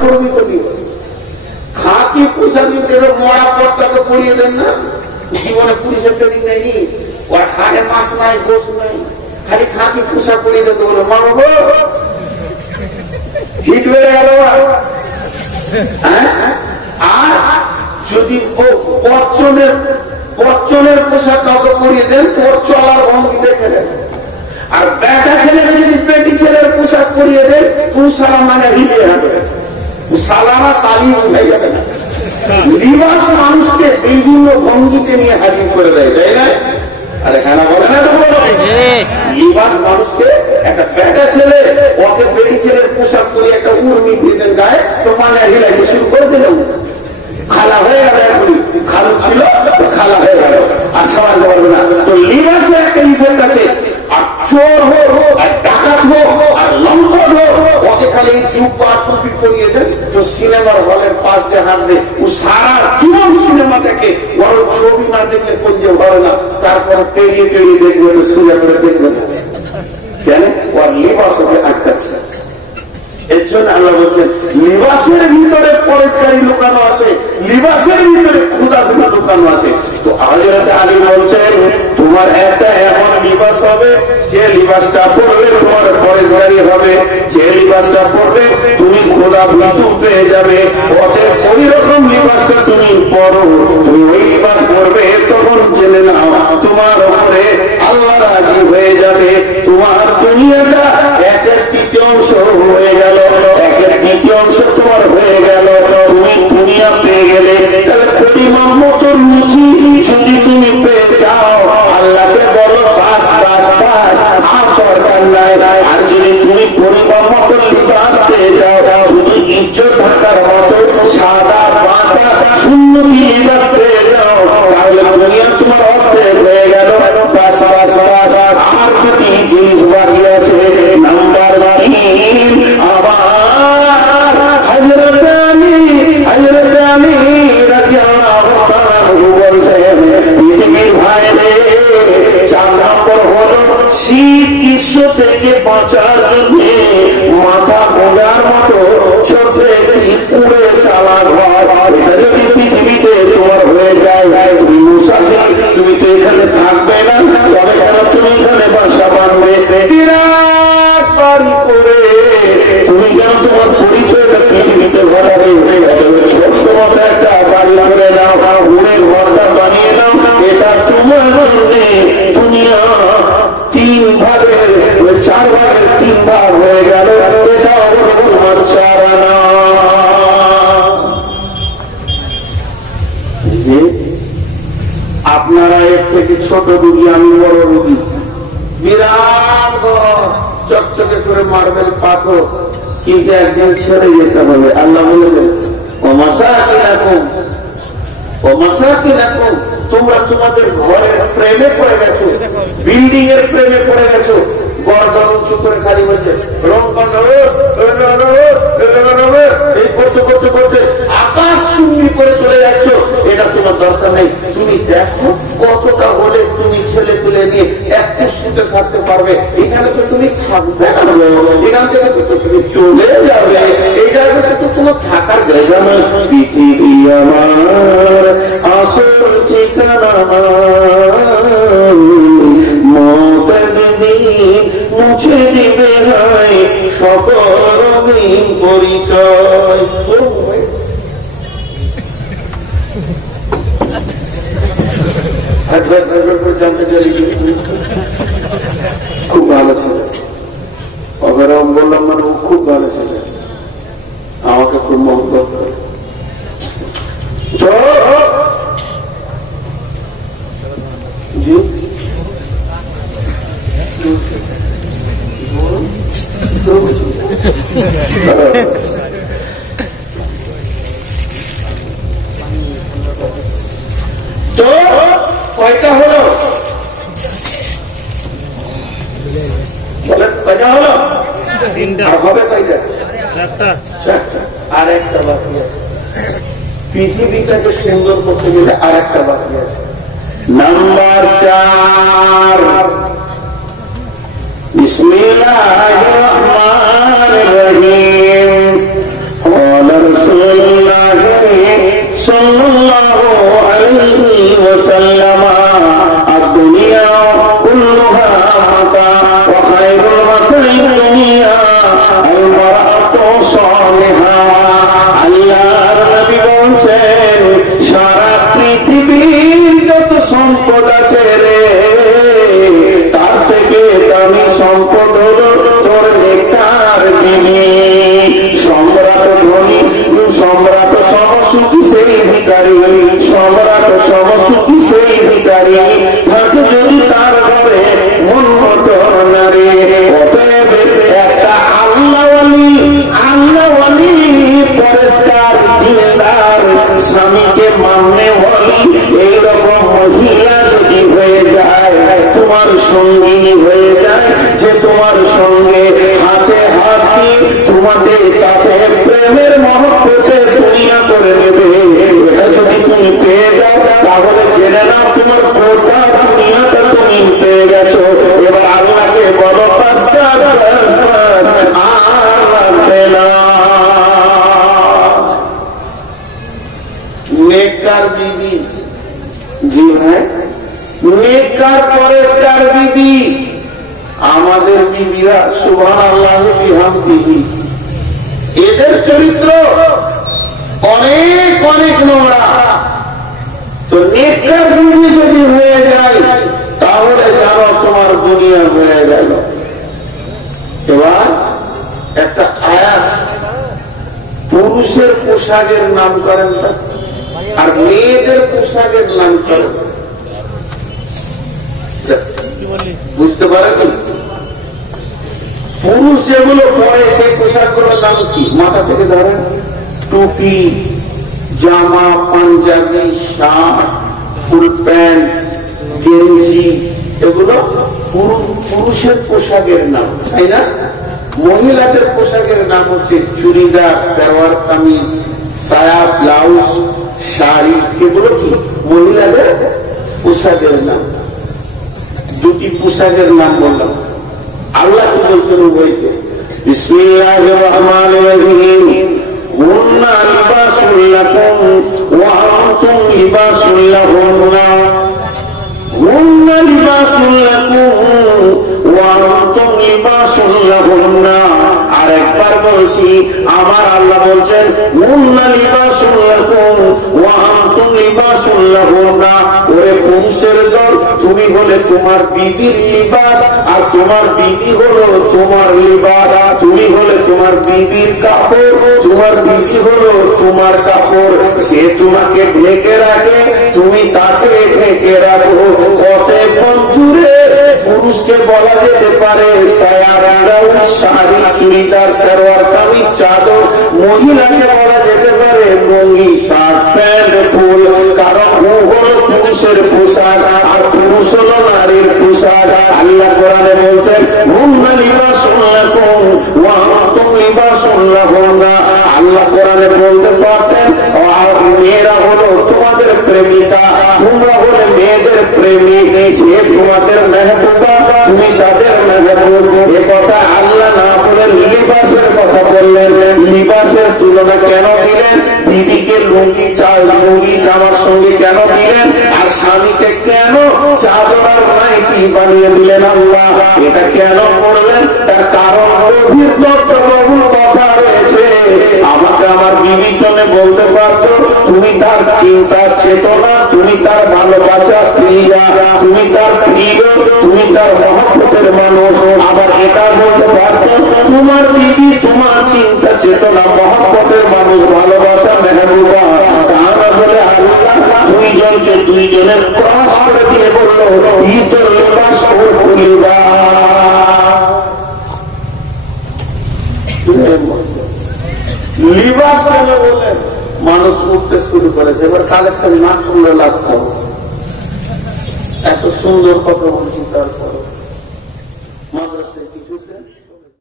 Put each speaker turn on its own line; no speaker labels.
করবি তো বিপদ। খাকি পোশাক এরকম মরা পরটাকে পরিয়ে দেন না, জীবনে পুলিশের ট্রেনিং নেয়নি, ওর হাড়ে মাছ নাই গোস নাই, খালি খাকি পোশাক পরিয়ে দিতে বলো মা বাবু হিট বেড়ে গেল? আর যদি বচ্চনের বচ্চনের পোশাক কাউকে পরিয়ে দেন, তোর চলার ভঙ্গি দেখে নেন আর বেটা ছেলেকে যদি পেটি ছেলের পোশাক পরিয়ে দেন তু মানে হিলে হবে। সালারা সালি বোঝাই যাবে না। লিবাস মানুষকে বিভিন্ন ভঙ্গিতে নিয়ে হাজির করে দেয় তাই না? আরে হ্যাঁ বলে না তো লিবাস মানুষকে একটা বেটা ছেলে ওকে পেটি ছেলের পোশাক পরিয়ে একটা উর্মি দিয়ে দেন গায়ে তো মানে হিলাই শুরু করে দিল। খালা হয়ে গেল এখন। খালু ছিল, তো খালা হয়ে গেল। আর সমাজ পারবে না। তো লিবাসের একটা ইফেক্ট আছে। আর চোর হোক, আর ডাকাত হোক সিনেমার হলের পাশ দিয়ে হাঁটবে। ও সারা জীবন সিনেমা দেখে বড় ছবি না দেখলে কলজে ভরে না, তারপরে পেরিয়ে পেরিয়ে দেখবে, তো সোজা করে দেখবে না। কেন? ওর লিবাস ওকে আটকাচ্ছে এর জন্য আল্লাহ বলছেন, লিবাসের ভিতরে পরেশকারী লোকানো আছে। লিবাসের ভিতরে ক্ষুদা ক্ষুদা লুকানো আছে। তো আজরাতে আলী বলছেন, তোমার একটা এমন লিবাস হবে, যে লিবাসটা পরবে তোমার পরেশকারী হবে। যে লিবাসটা পরবে তুমি ক্ষুদা ভুতু পেয়ে যাবে। অতএব ওই রকম লিবাসটা তুমি পরো তুমি ওই লিবাস পরবে তখন জেনে নাও, তোমার উপরে আল্লাহ রাজি হয়ে যাবে। তোমার পরিমাণ থেকে বাঁচার জন্য মাথা গোজার মতো ছোট কুড়ে ঘর। যদি পৃথিবীতে তোমার হয়ে যায়, তুমি মুসাফির, তুমি তো এখানে থাকবে না। তবে কেন তুমি এখানে বাসা কেন তোমার ছোট্ট মতো একটা বাড়ি করে নাও, উড়ে ঘরটা বানিয়ে নাও। এটা তোমার জন্য আপনারা এর থেকে ছোট রুগী, আমি বড় রুগী। বিরাট চকচকে করে মার্বেল পাথর। কিন্তু একদিন ছেড়ে যেতে হবে। আল্লাহ বলেছেন কীরকম তোমরা তোমাদের ঘরের প্রেমে পড়ে একটু থাকতে পারবে। এখানে তো তুমি থাকবে না। এখান থেকে তো তুমি চলে যাবে। এই জায়গাতে তো তোমার থাকার জায়গা নয় পৃথিবী আমার আসল ঠিকানা মতের দিন মুছে দিবে সকল পরিচয়। খুব ভালো ছিল। অবেরাম বললাম মানে ও খুব ভালো ছিল। আমাকে খুব মহব্বত করে। পৃথিবীটাকে সুন্দর করতে গেলে আর একটা বাকি আছে নাম্বার চার علی وسلم دھا দিনে তাহলে জেনে না তোমার গোটা দুনিয়াটা তুমি পেয়ে গেছো। এবার আল্লাহকে বলো আমাদের বিবিরা সুভান আল্লাহ এদের চরিত্র অনেক অনেক নোংরা। তো নেককার বিবি যদি হয়ে যায়, তাহলে জানো তোমার দুনিয়া হয়ে গেল। এবার একটা আয়াত, পুরুষের পোশাকের নাম করেন আর মেয়েদের পোশাকের নাম করেন বুঝতে পারেন পুরুষ যেগুলো পরে সেই পোশাকগুলোর নাম কি? মাথা থেকে ধরেন, টুপি। জামা, পাঞ্জাবি, শার্ট, ফুল প্যান্ট, গেঞ্জি, এগুলো পুরুষের পোশাকের নাম, তাই না? মহিলাদের পোশাকের নাম হচ্ছে চুড়িদার, সালোয়ার কামিজ, সায়া, ব্লাউজ, শাড়ি, এগুলো কি? মহিলাদের পোশাকের নাম। দুটি পোশাকের নাম বললাম। আল্লাহ কি বলছেন উভয়কে? বিসমিল্লাহ রহমান রহিম। হুন্না লিবাসুল লাকুম ওয়া আনতুম লিবাসুল লাহুন্না। হুন্না লিবাসুল লাকুম ওয়া আনতুম লিবাসুল লাহুন্না। আর একবার বলছি, আমার আল্লাহ বলছেন তোমার বিবির লিবাস, আর তোমার বিবি হলো তোমার লিবাস। তুমি হলে তোমার বিবির কাপড়, তোমার বিবি হলো তোমার কাপড়। সে তোমাকে ঢেকে রাখে, তুমি তাকে ঢেকে রাখো। পুরুষকে বলা যেতে পারে চাদর। মহিলাকে বলা যেতে পারে লুঙ্গি শার্ট প্যান্ট। ফুল কারণ ও হলো পুরুষের পোশাক, আর পুরুষ হলো নারীর পোশাক। আল্লাহ কোরআনে বলছেন, হুন্না লিবাসুন লাকুম ওয়া আনতুম লিবাসুন লাহুন্না। আল্লাহ কোরআনে বলতে পারতেন মেয়েরা হলো তোমাদের প্রেমিকা, তোমরা হলে মেয়েদের প্রেমিক, সে তোমাদের মেহবুবা, তুমি তাদের মেহবুব। এ কথা আল্লাহ না বলে লিবাসের কথা বললেন। লিবাসের তুলনা কেন দিলেন? বিবিকে লুঙ্গি জামার সঙ্গে কেন দিলেন আর স্বামীকে কেন চাদর আর নাইটি বানিয়ে দিলেন আল্লাহ? এটা কেন করলেন? তার কারণ গভীর কথা রয়েছে। আমাকে আমার বিবি জন্য বলতে পারতো, তুমি তার চিন্তা, চেতনা, তুমি তার ভালোবাসা প্রিয়া তুমি তার প্রিয়, তুমি তার মহব্বতের মানুষ। আবার এটা বলতে পারতো, তোমার বিবি, তোমার চিন্তা, চেতনা, মহব্বতের মানুষ, ভালোবাসা মেহবুবা তা বলে আল্লাহ দুইজনকে দুইজনের ক্রস করে দিয়ে বলল ঈদ লেবাস কেন বলে মানুষ উঠতে শুরু করেছে। এবার কালেকশন না করলে লাভ এত সুন্দর কথা বলছি তারপরে।